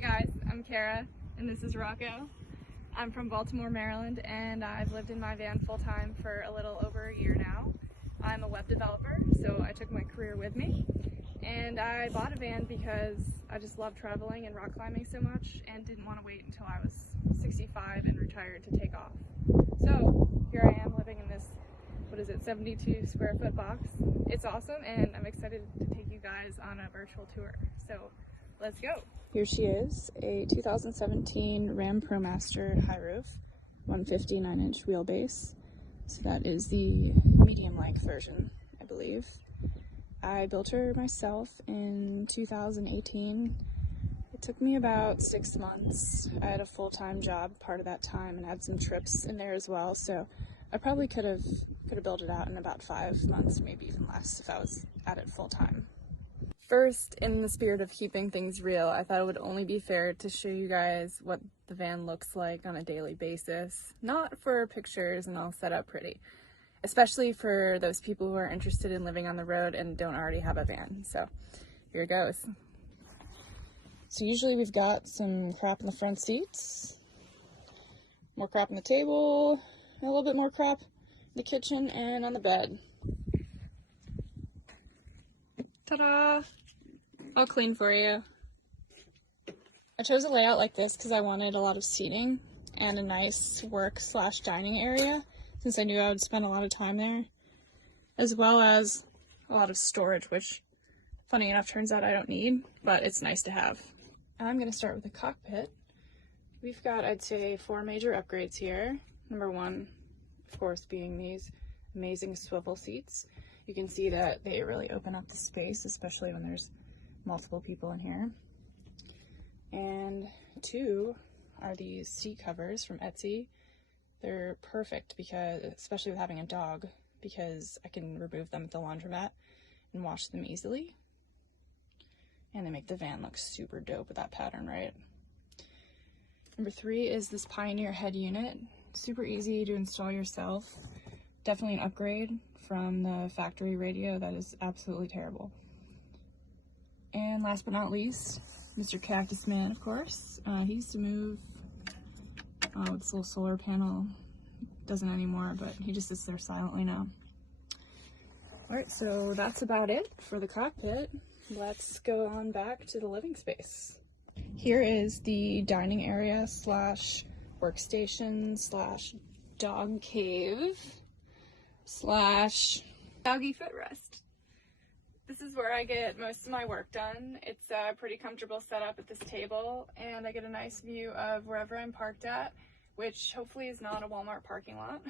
Hey guys, I'm Kara and this is Rocco. I'm from Baltimore, Maryland, and I've lived in my van full-time for a little over a year now. I'm a web developer, so I took my career with me, and I bought a van because I just love traveling and rock climbing so much and didn't want to wait until I was 65 and retired to take off. So here I am living in this, 72 square foot box. It's awesome, and I'm excited to take you guys on a virtual tour. So let's go. Here she is, a 2017 Ram ProMaster high roof, 150 9-inch wheelbase. So that is the medium length version, I believe. I built her myself in 2018. It took me about 6 months. I had a full-time job part of that time and had some trips in there as well, so I probably could have built it out in about 5 months, maybe even less, if I was at it full-time. First, in the spirit of keeping things real, I thought it would only be fair to show you guys what the van looks like on a daily basis. Not for pictures and all set up pretty, especially for those people who are interested in living on the road and don't already have a van. So here it goes. So usually we've got some crap in the front seats, more crap on the table, and a little bit more crap in the kitchen and on the bed. Ta-da! All clean for you. I chose a layout like this because I wanted a lot of seating and a nice work/dining area, since I knew I would spend a lot of time there, as well as a lot of storage, which, funny enough, turns out I don't need, but it's nice to have. I'm going to start with the cockpit. We've got, I'd say, 4 major upgrades here. Number 1, of course, being these amazing swivel seats. You can see that they really open up the space, especially when there's multiple people in here. And 2 are these seat covers from Etsy. They're perfect because, especially with having a dog, because I can remove them at the laundromat and wash them easily. And they make the van look super dope with that pattern, right? Number 3 is this Pioneer head unit. Super easy to install yourself. Definitely an upgrade from the factory radio that is absolutely terrible. And last but not least, Mr. Cactus Man, of course. He used to move with this little solar panel. Doesn't anymore, but he just sits there silently now. Alright, so that's about it for the cockpit. Let's go on back to the living space. Here is the dining area / workstation / dog cave / doggy footrest. This is where I get most of my work done. It's a pretty comfortable setup at this table, and I get a nice view of wherever I'm parked at, which hopefully is not a Walmart parking lot.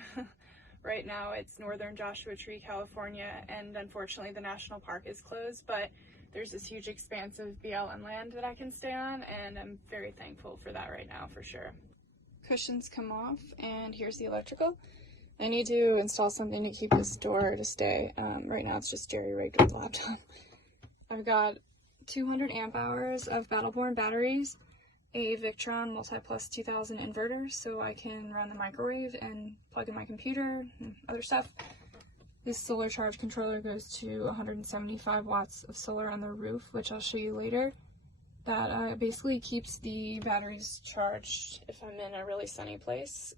Right now it's northern Joshua Tree, California, and unfortunately the national park is closed, but there's this huge expanse of BLM land that I can stay on, and I'm very thankful for that right now, for sure. Cushions come off, and here's the electrical. I need to install something to keep this door to stay. Right now it's just jerry-rigged with the laptop. I've got 200 amp hours of Battleborn batteries, a Victron Multi-Plus 2000 inverter so I can run the microwave and plug in my computer and other stuff. This solar charge controller goes to 175 watts of solar on the roof, which I'll show you later. That basically keeps the batteries charged if I'm in a really sunny place.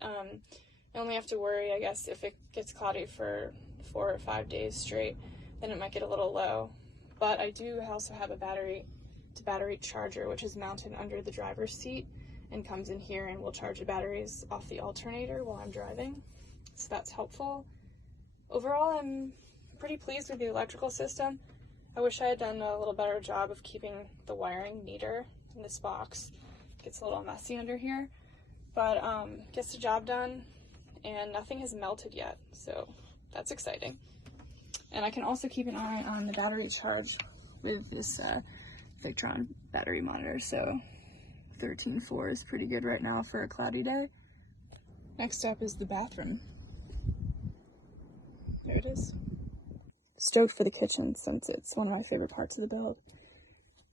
I only have to worry, I guess, if it gets cloudy for 4 or 5 days straight, then it might get a little low. But I do also have a battery-to-battery charger, which is mounted under the driver's seat and comes in here and will charge the batteries off the alternator while I'm driving. So that's helpful. Overall, I'm pretty pleased with the electrical system. I wish I had done a little better job of keeping the wiring neater in this box. It gets a little messy under here, but gets the job done. And nothing has melted yet, so that's exciting. And I can also keep an eye on the battery charge with this Victron battery monitor, so 13.4 is pretty good right now for a cloudy day. Next up is the bathroom. There it is. Stoked for the kitchen since it's one of my favorite parts of the build.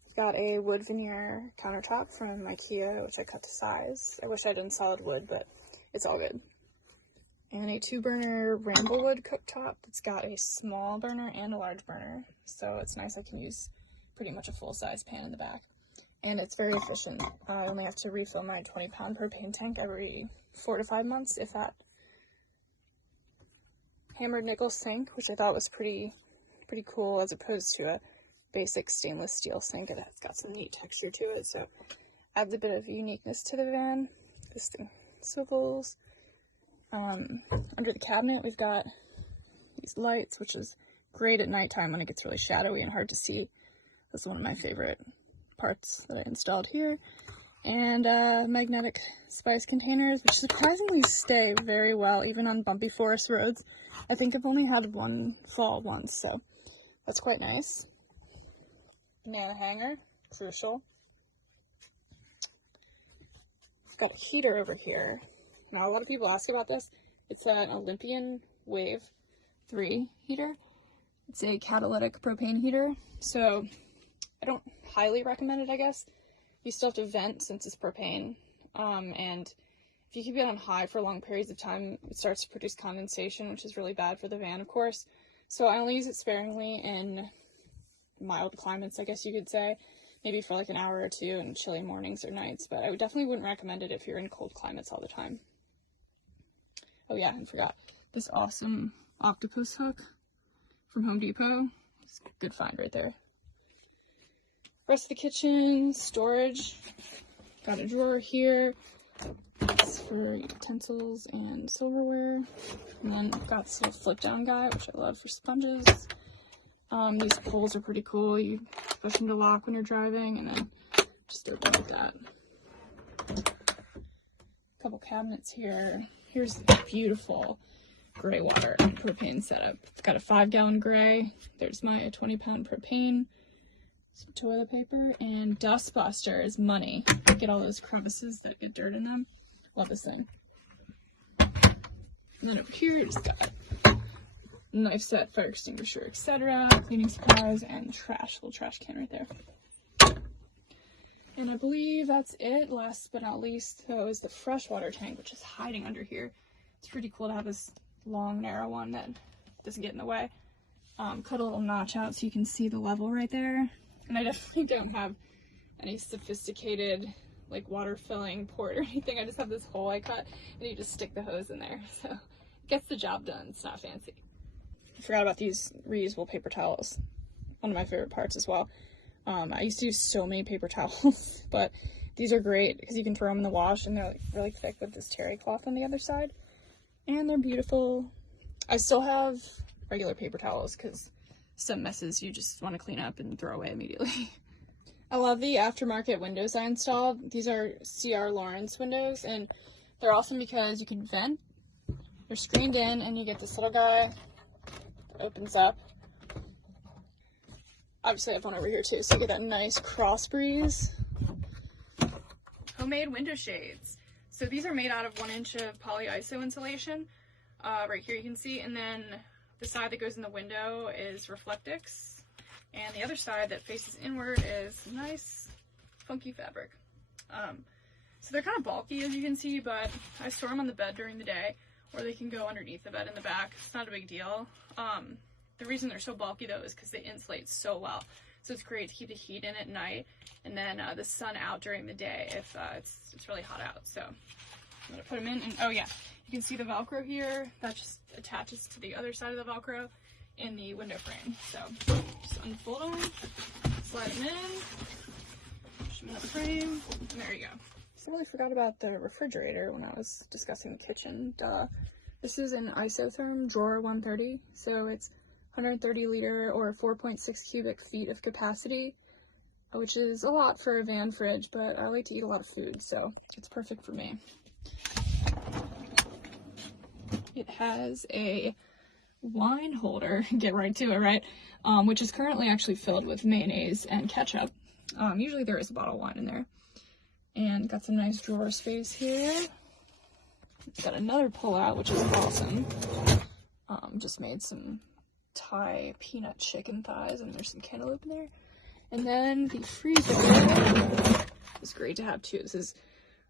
I've got a wood veneer countertop from IKEA, which I cut to size. I wish I did solid wood, but it's all good. And a 2-burner Ramblewood cooktop that's got a small burner and a large burner, so it's nice I can use pretty much a full-size pan in the back. and it's very efficient. I only have to refill my 20-pound propane tank every 4 to 5 months, if that. Hammered nickel sink, which I thought was pretty cool as opposed to a basic stainless steel sink. It's got some neat texture to it, so adds a bit of uniqueness to the van. This thing swivels. Under the cabinet, we've got these lights, which is great at nighttime when it gets really shadowy and hard to see. That's one of my favorite parts that I installed here. And magnetic spice containers, which surprisingly stay very well even on bumpy forest roads. I think I've only had one fall once, so that's quite nice. An air hanger, crucial. Got a heater over here. Now a lot of people ask about this. It's an Olympian Wave 3 heater. It's a catalytic propane heater, so I don't highly recommend it, I guess. You still have to vent since it's propane, and if you keep it on high for long periods of time, it starts to produce condensation, which is really bad for the van, of course. So I only use it sparingly in mild climates, I guess you could say, maybe for like an hour or two in chilly mornings or nights, but I definitely wouldn't recommend it if you're in cold climates all the time. Oh yeah, I forgot. This awesome octopus hook from Home Depot. It's a good find right there. Rest of the kitchen, storage. Got a drawer here. It's for utensils and silverware. And then got this little flip down guy, which I love for sponges. These poles are pretty cool. You push them to lock when you're driving and then just open like that. A couple cabinets here. Here's the beautiful gray water propane setup. It's got a 5-gallon gray. There's my 20-pound propane. Some toilet paper, and dust buster is money. Get all those crevices that get dirt in them. Love this thing. And then over here, just got knife set, fire extinguisher, etc., cleaning supplies, and trash, little trash can right there. And I believe that's it. Last but not least, though, is the freshwater tank, which is hiding under here. It's pretty cool to have this long, narrow one that doesn't get in the way. Cut a little notch out so you can see the level right there. And I definitely don't have any sophisticated, like, water filling port or anything. I just have this hole I cut, and you just stick the hose in there. So it gets the job done. It's not fancy. I forgot about these reusable paper towels. One of my favorite parts as well. I used to use so many paper towels, but these are great because you can throw them in the wash, and they're like really thick with this terry cloth on the other side. And they're beautiful. I still have regular paper towels because some messes you just want to clean up and throw away immediately. I love the aftermarket windows I installed. These are C.R. Lawrence windows, and they're awesome because you can vent. They're screened in, and you get this little guy that opens up. Obviously I have one over here too, so you get that nice cross breeze. Homemade window shades. So these are made out of 1 inch of polyiso insulation. Right here you can see, and then the side that goes in the window is Reflectix, and the other side that faces inward is nice, funky fabric. So they're kind of bulky, as you can see, but I store them on the bed during the day, or they can go underneath the bed in the back. It's not a big deal. The reason they're so bulky, though, is because they insulate so well. So it's great to keep the heat in at night, and then the sun out during the day if it's really hot out. So I'm going to put them in, and oh yeah, you can see the Velcro here. That just attaches to the other side of the Velcro in the window frame. So just unfold them, slide them in, push them in the frame, and there you go. So I really forgot about the refrigerator when I was discussing the kitchen. Duh. This is an Isotherm Drawer 130, so it's 130 liter or 4.6 cubic feet of capacity, which is a lot for a van fridge, but I like to eat a lot of food, so it's perfect for me. It has a wine holder, get right to it, right? Which is currently actually filled with mayonnaise and ketchup. Usually there is a bottle of wine in there. And got some nice drawer space here. It's got another pull-out, which is awesome. Just made some Thai peanut chicken thighs, and there's some cantaloupe in there. And then the freezer is great to have too. This is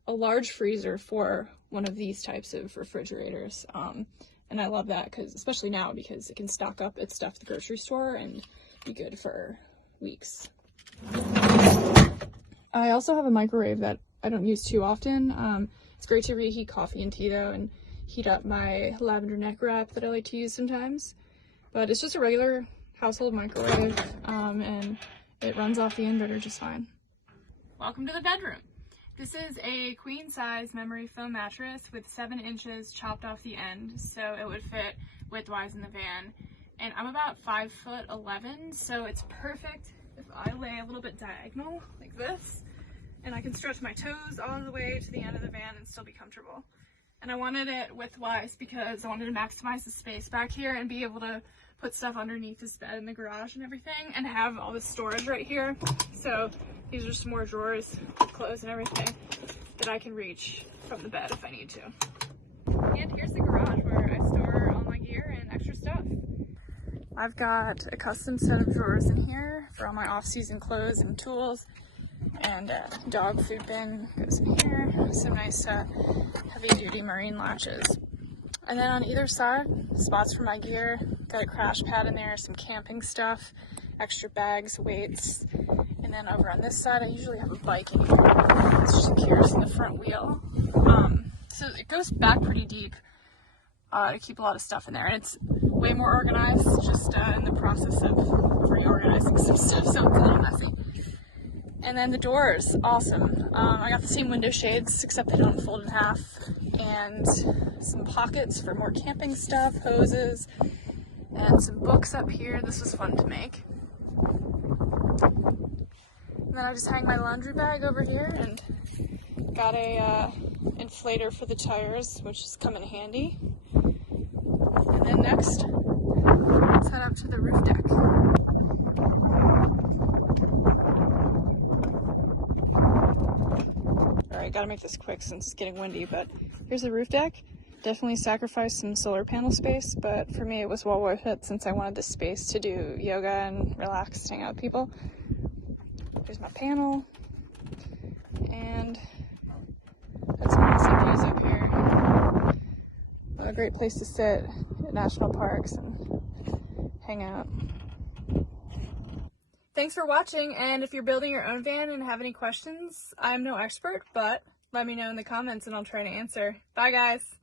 a large freezer for one of these types of refrigerators. And I love that, because especially now, because it can stock up its stuff at the grocery store and be good for weeks. I also have a microwave that I don't use too often. It's great to reheat coffee and tea though, and heat up my lavender neck wrap that I like to use sometimes. But it's just a regular household microwave, and it runs off the inverter just fine. Welcome to the bedroom. This is a queen size memory foam mattress with 7 inches chopped off the end, so it would fit widthwise in the van. And I'm about 5'11", so it's perfect if I lay a little bit diagonal like this, and I can stretch my toes all the way to the end of the van and still be comfortable. And I wanted it widthwise because I wanted to maximize the space back here and be able to put stuff underneath this bed in the garage and everything, and have all this storage right here. So these are just more drawers with clothes and everything that I can reach from the bed if I need to. And here's the garage where I store all my gear and extra stuff. I've got a custom set of drawers in here for all my off-season clothes and tools, and a dog food bin goes in here. Some nice heavy-duty marine latches. And then on either side, spots for my gear. Got a crash pad in there, some camping stuff, extra bags, weights. And then over on this side, I usually have a biking pole. It's secures in the front wheel. So it goes back pretty deep to keep a lot of stuff in there. And it's way more organized, just in the process of reorganizing some stuff, so it's a little messy. And then the doors, awesome. I got the same window shades, except they don't fold in half. And some pockets for more camping stuff, hoses, and some books up here. This was fun to make. And then I just hang my laundry bag over here, and got a inflator for the tires, which is come in handy. And then next, let's head up to the roof deck. Alright, gotta make this quick since it's getting windy, but here's the roof deck. Definitely sacrificed some solar panel space, but for me it was well worth it since I wanted the space to do yoga and relax, hang out with people. There's my panel, and that's some awesome views up here. A great place to sit at national parks and hang out. Thanks for watching, and if you're building your own van and have any questions, I'm no expert, but let me know in the comments and I'll try to answer. Bye guys!